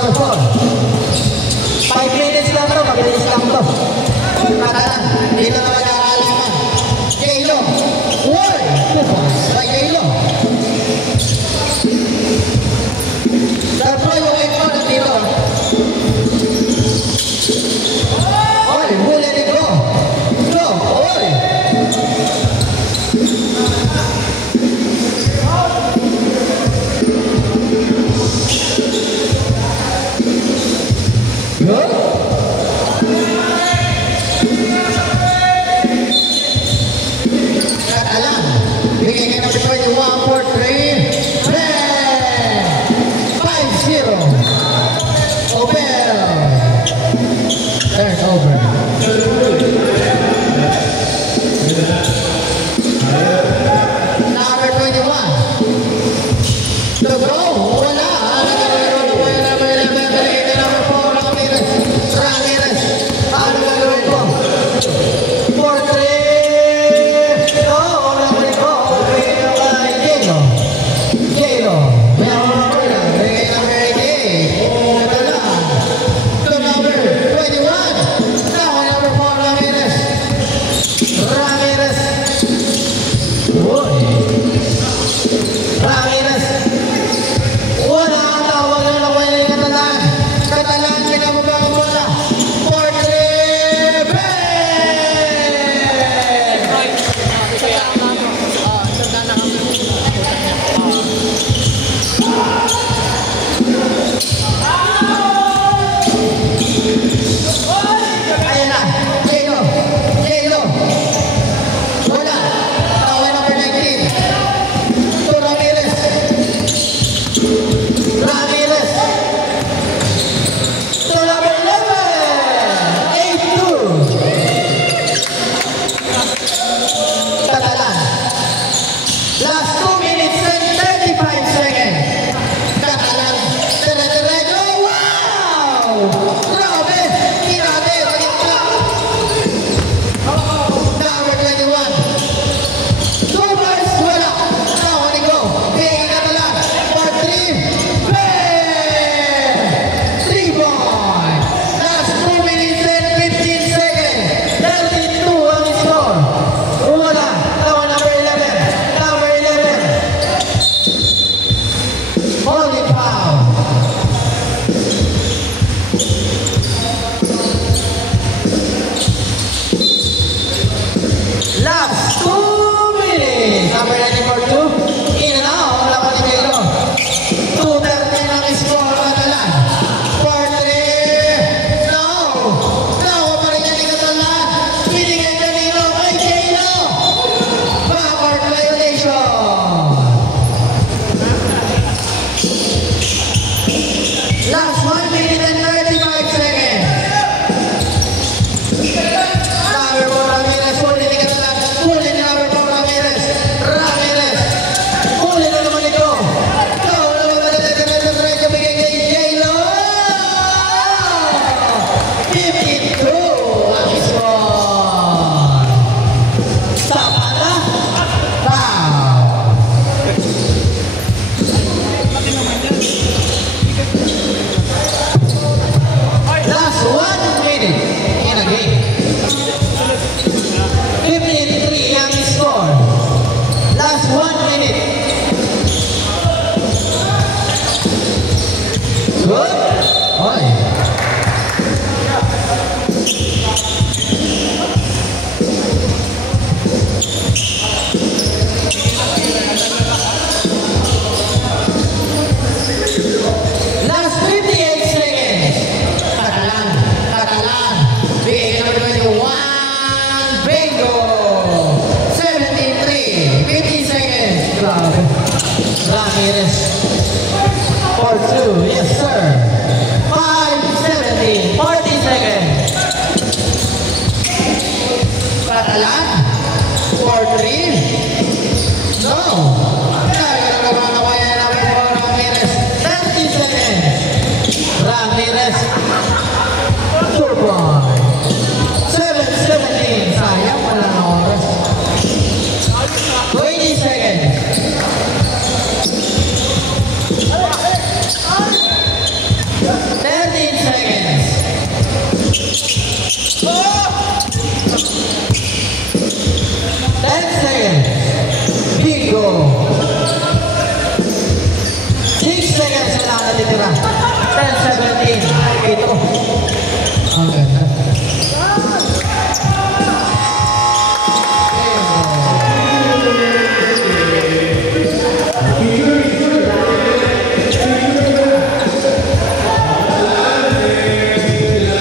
number 4. 5 minutes lang bro, mabilis lang to. Katalan, dito na mag-aalaman. J-Lo, 1, 2 points by J-Lo. Darpo yung export dito. Oy, huli ni Bro. Bro, oy. Good. Katalan. Bigay ka ng 21 for 3. 5-0. Obel. Turn over. Number 21. To go. Wala. Number 4. Ramirez. Ano gagawin ko? 4-3. No. Number 4. J-Lo. J-Lo. Ramirez. 4-2, yes sir. 5-17, 40 seconds. Katalan. 4-3. No. Ramirez. 30 seconds. Ramirez. 2 points. 7-17. Sayang, wala na oras. 20 seconds. ang natitira.